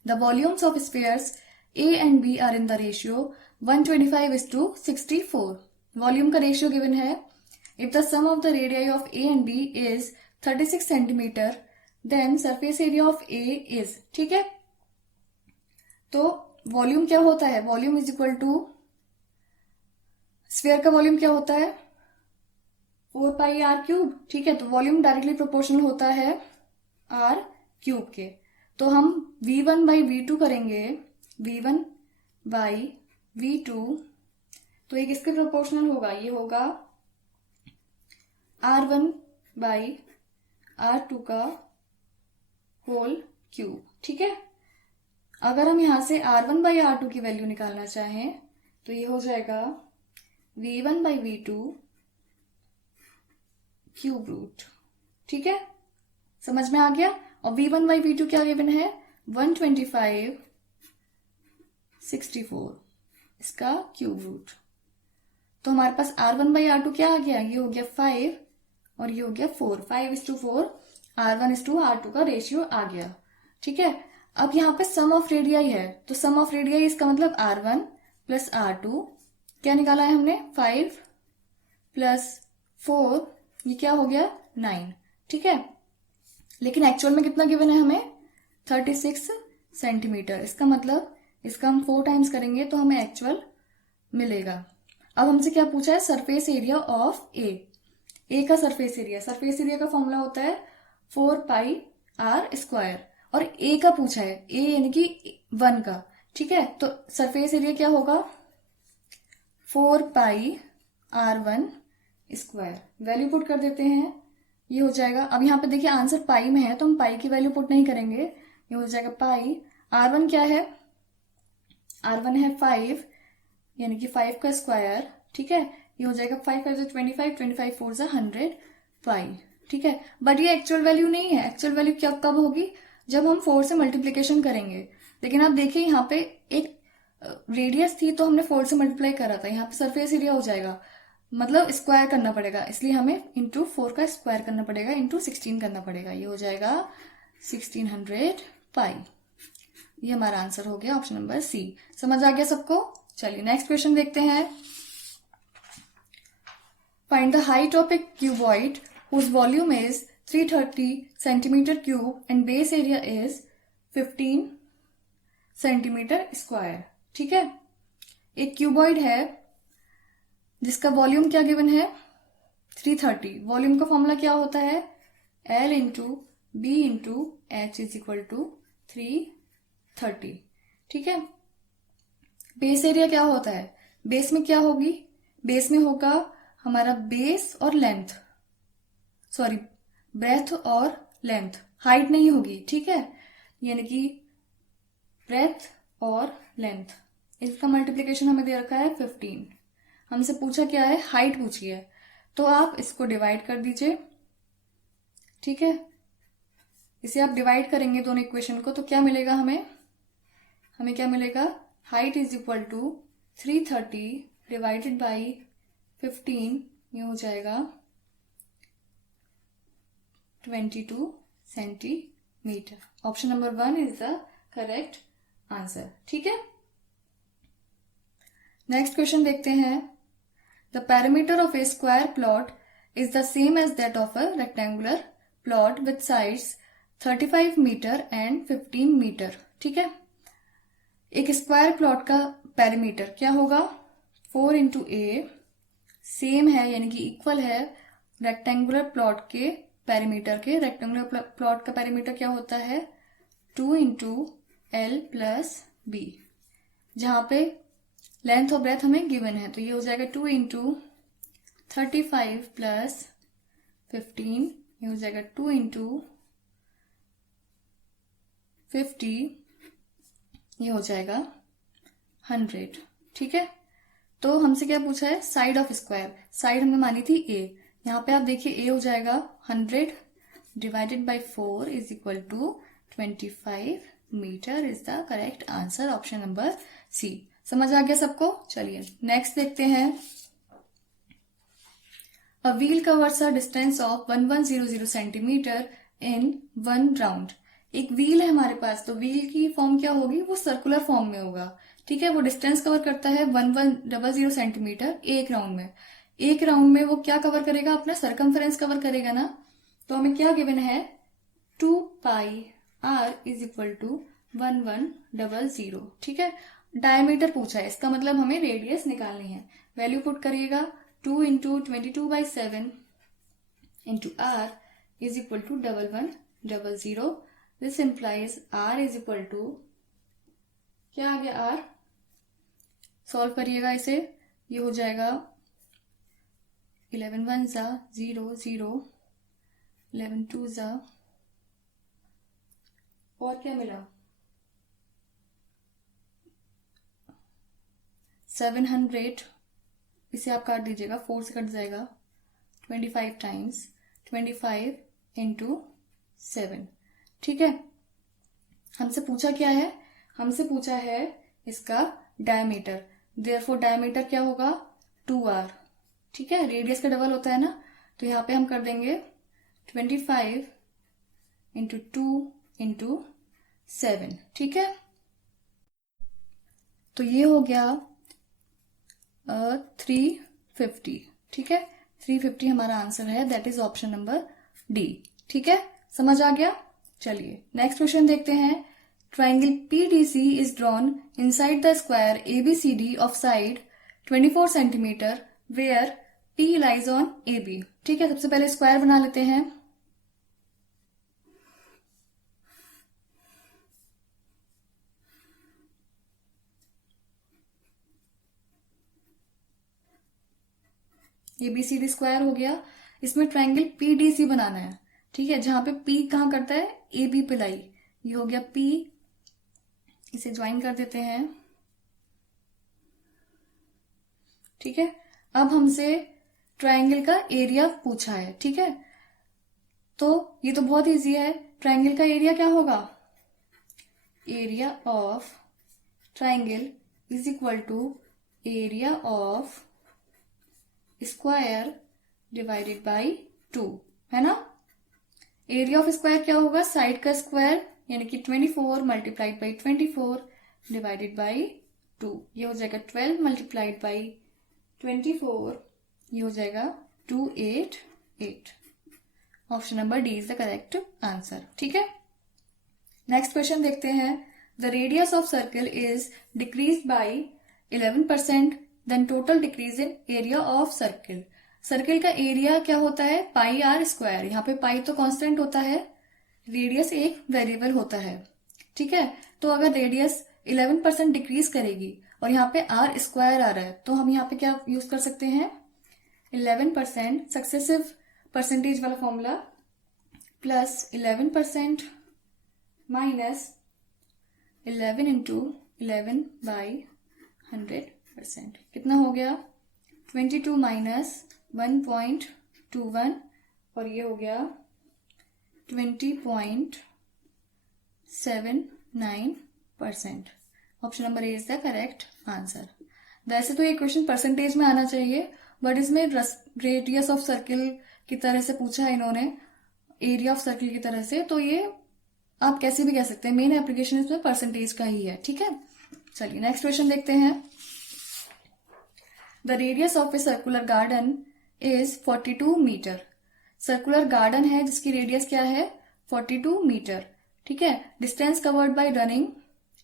The volumes of spheres A and B are in the ratio 125:64। Volume का रेशियो गिवन है। If the sum of the radii of A and B is 36 centimetre then surface area of A is. ठीक है, तो volume क्या होता है, volume is equal to, sphere का volume क्या होता है 4πr³। ठीक है, तो वॉल्यूम डायरेक्टली प्रोपोर्शनल होता है r³ के। तो हम v1/v2 करेंगे, v1/v2, तो ये किसके प्रोपोर्शनल होगा, ये होगा r1/r2 का होल क्यूब। ठीक है, अगर हम यहां से r1/r2 की वैल्यू निकालना चाहें तो ये हो जाएगा v1/v2 क्यूब रूट। ठीक है, समझ में आ गया। और v1/v2 क्या गिवन है 125/64, इसका क्यूब रूट। तो हमारे पास r1/r2 क्या आ गया, ये हो गया 5 और ये हो गया 4, 5:4, r1:r2 का रेशियो आ गया। ठीक है, अब यहाँ पे सम ऑफ रेडियाई है, तो सम ऑफ रेडियाई इसका मतलब r1 प्लस r2, क्या निकाला है हमने 5 प्लस 4, ये क्या हो गया 9। ठीक है, लेकिन एक्चुअल में कितना गिवन है हमें 36 सेंटीमीटर। इसका मतलब इसका हम 4 टाइम्स करेंगे तो हमें एक्चुअल मिलेगा। अब हमसे क्या पूछा है, सरफेस एरिया ऑफ ए का सरफेस एरिया। सरफेस एरिया का फॉर्मूला होता है 4πr², और ए का पूछा है, ए यानी कि 1 का। ठीक है, तो सरफेस एरिया क्या होगा 4πr1²। वैल्यू पुट कर देते हैं, ये हो जाएगा। अब यहाँ पे देखिए आंसर पाई में है तो हम पाई की वैल्यू पुट नहीं करेंगे, ये हो जाएगा पाई। r1 क्या है, r1 है 5, यानी कि 5 का स्क्वायर, ठीक है, ये हो जाएगा 5 5 25, 25 4 100 पाई, ठीक है। बट ये एक्चुअल वैल्यू नहीं है। एक्चुअल वैल्यू क्या कब होगी, जब हम 4 से मल्टीप्लीकेशन करेंगे। लेकिन आप देखिए यहाँ पे एक रेडियस थी तो हमने 4 से मल्टीप्लाई करा था, यहाँ पे सरफेस एरिया हो जाएगा, मतलब स्क्वायर करना पड़ेगा, इसलिए हमें इंटू 4 का स्क्वायर करना पड़ेगा, इंटू 16 करना पड़ेगा, ये हो जाएगा 1600 पाई। ये हमारा आंसर हो गया ऑप्शन नंबर सी। समझ आ गया सबको? चलिए नेक्स्ट क्वेश्चन देखते हैं। Find the height of A cuboid whose volume is 330 centimeter cube and base area is 15 centimetre square, ठीक है। एक क्यूबॉइड है जिसका वॉल्यूम क्या गिवन है, 330। वॉल्यूम का फॉर्मूला क्या होता है, L into B into H is equal to 330, ठीक है। बेस एरिया क्या होता है, बेस में क्या होगी, बेस में होगा हमारा बेस और लेंथ, सॉरी ब्रेथ और लेंथ, हाइट नहीं होगी, ठीक है। यानी कि ब्रेथ और लेंथ, इसका मल्टीप्लीकेशन हमें दे रखा है 15। हमसे पूछा क्या है, हाइट पूछी है, तो आप इसको डिवाइड कर दीजिए, ठीक है। इसे आप डिवाइड करेंगे दोनों इक्वेशन को तो क्या मिलेगा हमें, हमें क्या मिलेगा, height is equal to 330 divided by 15, ये हो जाएगा 22 centimetre. Option number 1 is the correct answer, ठीक है। नेक्स्ट क्वेश्चन देखते हैं। The parameter of a square plot is the same as that of a rectangular plot with sides 35 metre and 15 metre, ठीक है। एक स्क्वायर प्लॉट का parameter क्या होगा, 4 इंटू ए, सेम है यानी कि इक्वल है रेक्टेंगुलर प्लॉट के पैरामीटर के। रेक्टेंगुलर प्लॉट का पैरामीटर क्या होता है, 2 इंटू एल प्लस बी, जहां पे लेंथ और ब्रेथ हमें गिवन है, तो ये हो जाएगा 2 इंटू 35 प्लस 15, ये हो जाएगा 2 इंटू 50, ये हो जाएगा 100, ठीक है। तो हमसे क्या पूछा है, साइड ऑफ स्क्वायर, साइड हमने मानी थी ए, यहाँ पे आप देखिए ए हो जाएगा 100 divided by 4 is equal to 25 metre is the correct answer, option number C. समझ आ गया सबको? चलिए नेक्स्ट देखते हैं। A wheel covers a distance of 1100 centimetre in 1 round. एक व्हील है हमारे पास, तो व्हील की फॉर्म क्या होगी, वो सर्कुलर फॉर्म में होगा, ठीक है। वो डिस्टेंस कवर करता है 1100 सेंटीमीटर एक राउंड में। एक राउंड में वो क्या कवर करेगा, अपना सरकमफेरेंस कवर करेगा ना। तो हमें क्या गिवन है, 2 pi R is equal to 1100, ठीक है। डायमीटर पूछा है, इसका मतलब हमें रेडियस निकालनी है। वैल्यू पुट करिएगा, 2 into 22/7 into R is equal to 1100। This implies R is equal to, क्या आ गया आर, सॉल्व करिएगा इसे, ये हो जाएगा 11 1 ज़ा 0 0, 11 2 ज़ा, और क्या मिला 700, इसे आप काट दीजिएगा, 4 से कट जाएगा, 25 टाइम्स 25 इंटू 7, ठीक है। हमसे पूछा क्या है, हमसे पूछा है इसका डायमीटर, देयरफॉर डायमीटर क्या होगा 2r, ठीक है। रेडियस का डबल होता है ना, तो यहाँ पे हम कर देंगे 25 इंटू 2 इंटू 7, ठीक है। तो ये हो गया 350, ठीक है। 350 हमारा आंसर है, that is option number D, ठीक है। समझ आ गया? चलिए नेक्स्ट क्वेश्चन देखते हैं। Triangle PDC is drawn inside the square ABCD of side 24 centimetre where P lies on AB, ठीक है। सबसे पहले स्क्वायर बना लेते हैं। ABCD स्क्वायर हो गया, इसमें ट्राइंगल PDC बनाना है, ठीक है। जहां पे P कहाँ करता है, AB पे लाई, ये हो गया P, इसे ज्वाइन कर देते हैं। ठीक है। अब हमसे ट्रायंगल का एरिया पूछा है, ठीक है। तो ये तो बहुत इजी है। ट्रायंगल का एरिया क्या होगा? Area of triangle is equal to area of square divided by 2, है ना। एरिया ऑफ स्क्वायर क्या होगा? साइड का स्क्वायर, यानी कि 24 मल्टीप्लाइड बाई 24 डिवाइडेड बाई 2। ये हो जाएगा 12 मल्टीप्लाइड बाई 24, ये हो जाएगा 288। Option number D is the correct answer, ठीक है। नेक्स्ट क्वेश्चन देखते हैं। The radius of circle is decrease by 11%, then total decrease in area of circle. Circle का एरिया क्या होता है? Pi R square. यहाँ पे पाई तो कांस्टेंट होता है, रेडियस एक वेरिएबल होता है, ठीक है। तो अगर रेडियस 11% डिक्रीज करेगी और यहाँ पे आर स्क्वायर आ रहा है, तो हम यहाँ पे क्या यूज कर सकते हैं? 11% सक्सेसिव परसेंटेज वाला formula, plus 11% minus 11 into 11 by 100%। कितना हो गया? 22 माइनस 1.21, और ये हो गया 20.79%। Option number A is the correct answer. वैसे तो ये क्वेश्चन परसेंटेज में आना चाहिए, बट इसमें रेडियस ऑफ सर्किल की तरह से पूछा है इन्होंने, एरिया ऑफ सर्किल की तरह से, तो ये आप कैसे भी कह सकते हैं। मेन एप्लीकेशन इसमें परसेंटेज का ही है, ठीक है। चलिए नेक्स्ट क्वेश्चन देखते हैं। The radius of a circular garden is 42 metre. Circular garden है जिसकी रेडियस क्या है? 42 मीटर, ठीक है। Distance covered by running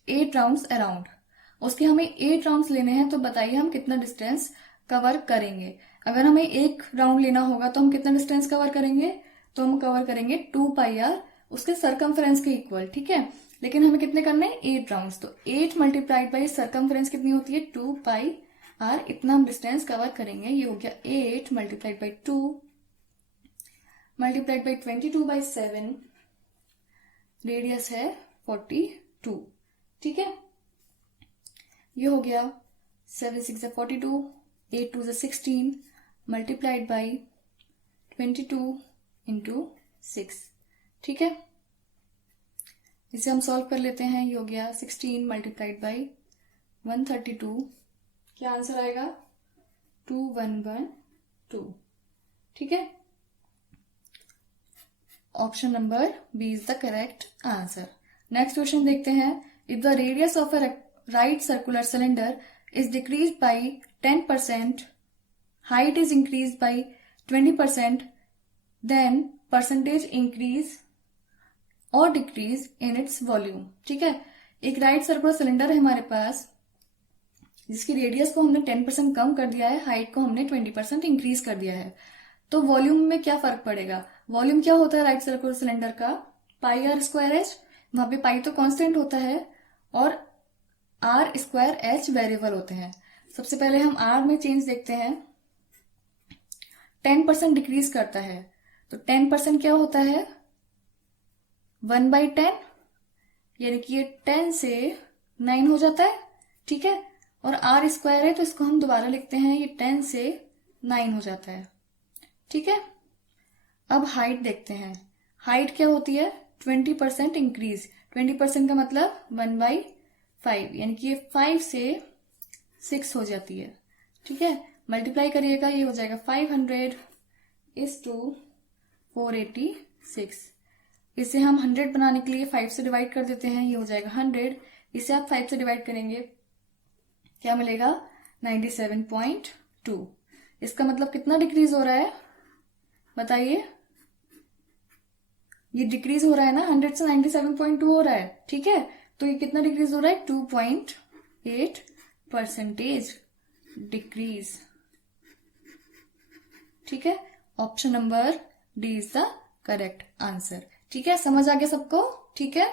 8 rounds around. उसके हमें 8 राउंड्स लेने हैं, तो बताइए हम कितना डिस्टेंस कवर करेंगे। अगर हमें एक राउंड लेना होगा तो हम कितना डिस्टेंस कवर करेंगे? तो हम कवर करेंगे 2 पाई आर, उसके सरकमफ्रेंस के इक्वल, ठीक है। लेकिन हमें कितने करने हैं? 8 राउंड्स। तो 8 मल्टीप्लाइड बाई सरकमफ्रेंस कितनी होती है? 2 पाई आर। इतना हम डिस्टेंस कवर करेंगे। ये हो गया 8 multiplied by 2 multiplied by 22/7, radius है 42, ठीक है। ये हो गया 7 6 42, 8 2 16 मल्टीप्लाइड बाई 22 इंटू 6, ठीक है। इसे हम सॉल्व कर लेते हैं। ये हो गया 16 मल्टीप्लाइड बाई 132, क्या आंसर आएगा? 2112, ठीक है। Option number B is the correct answer. Next question देखते हैं। If the radius of a right circular cylinder is decreased by 10%, height is increased by 20%, then percentage increase और decrease in its volume, ठीक है। एक right circular cylinder है हमारे पास, जिसकी radius को हमने 10% कम कर दिया है, हाइट को हमने 20% इंक्रीज कर दिया है। तो वॉल्यूम में क्या फर्क पड़ेगा? वॉल्यूम क्या होता है राइट सर्कुलर सिलेंडर का? पाई आर स्क्वायर एच। वहां पे पाई तो कांस्टेंट होता है और आर स्क्वायर एच वेरिएबल होते हैं। सबसे पहले हम आर में चेंज देखते हैं। 10% डिक्रीज करता है, तो 10% क्या होता है? 1/10, यानी कि ये 10 से 9 हो जाता है, ठीक है। और आर स्क्वायर है तो इसको हम दोबारा लिखते हैं, ये 10 से 9 हो जाता है, ठीक है। अब हाइट देखते हैं। हाइट क्या होती है? 20% इंक्रीज। 20% का मतलब 1/5, यानी कि ये 5 से 6 हो जाती है, ठीक है। मल्टीप्लाई करिएगा, ये हो जाएगा 500 इज टू 486। इसे हम 100 बनाने के लिए 5 से डिवाइड कर देते हैं, ये हो जाएगा 100। इसे आप 5 से डिवाइड करेंगे, क्या मिलेगा? 97.2। इसका मतलब कितना डिक्रीज हो रहा है बताइए? ये डिक्रीज हो रहा है ना, 100 से 97.2 हो रहा है, ठीक है। तो ये कितना डिक्रीज हो रहा है? 2.8% डिक्रीज, ठीक है। Option number D is the correct answer, ठीक है। समझ आ गया सबको? ठीक है।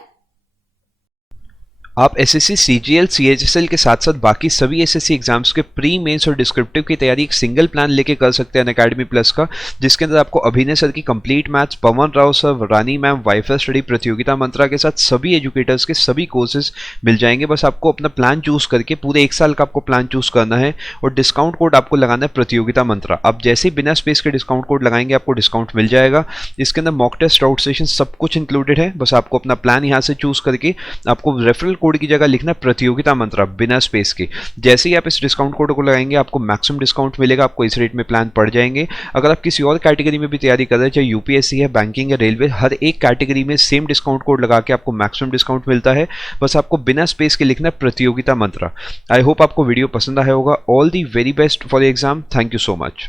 आप एसएससी, सीजीएल, सीएचएसएल के साथ साथ बाकी सभी एसएससी एग्जाम्स के प्री मेंस और डिस्क्रिप्टिव की तैयारी एक सिंगल प्लान लेके कर सकते हैं अनअकैडमी प्लस का, जिसके अंदर आपको अभिनय सर की कंप्लीट मैथ्स, पवन राव सर, रानी मैम, वाईफाई स्टडी, प्रतियोगिता मंत्रा के साथ सभी एजुकेटर्स के सभी कोर्सेज मिल जाएंगे। बस आपको अपना प्लान चूज करके पूरे एक साल का आपको प्लान चूज करना है और डिस्काउंट कोड आपको लगाना है प्रतियोगिता मंत्रा। आप जैसे ही बिना स्पेस के डिस्काउंट कोड लगाएंगे आपको डिस्काउंट मिल जाएगा। इसके अंदर मॉक टेस्ट, आउट सेशन सब कुछ इंक्लूडेड है। बस आपको अपना प्लान यहाँ से चूज करके आपको रेफरल कोड की जगह लिखना प्रतियोगिता मंत्रा बिना स्पेस के। जैसे ही आप इस डिस्काउंट कोड को लगाएंगे आपको मैक्सिमम डिस्काउंट मिलेगा, आपको इस रेट में प्लान पड़ जाएंगे। अगर आप किसी और कैटेगरी में भी तैयारी कर रहे हैं, चाहे यूपीएससी है, बैंकिंग है, रेलवे, हर एक कैटेगरी में सेम डिस्काउंट कोड लगा के आपको मैक्सिमम डिस्काउंट मिलता है। बस आपको बिना स्पेस के लिखना प्रतियोगिता मंत्रा। आई होप आपको वीडियो पसंद आया होगा। All the very best for the exam. Thank you so much.